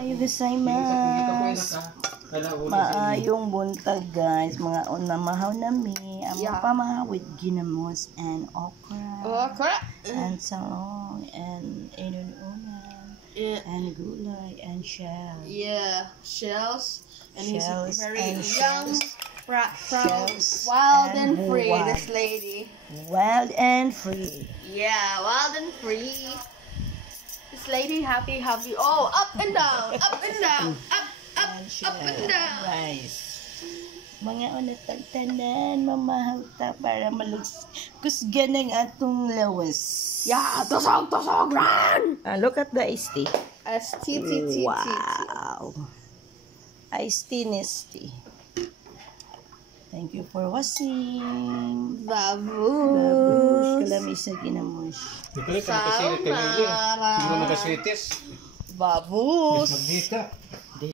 Ayo gozaimasu. Maayong buntag guys, mga unamahaw nami, ang pamahaw with ginamos and okra, and salong, and inununan, and gulay, and shells. Yeah, shells. And Shells he's very and young, proud, Shells wild and and free, wild. this lady. Wild and free. Yeah, wild and free. This lady happy. Oh, up and down, up and down, up and down. Rice. Mga unatagtanan, mamahaw ta para kusgan ang atong lawas. Yeah, tosog, run! Look at the iced tea. S-T-T-T-T. Wow. Iced tea, nesty. Thank you for watching. Babush. Kalamisa ginamos. Samara. Babush.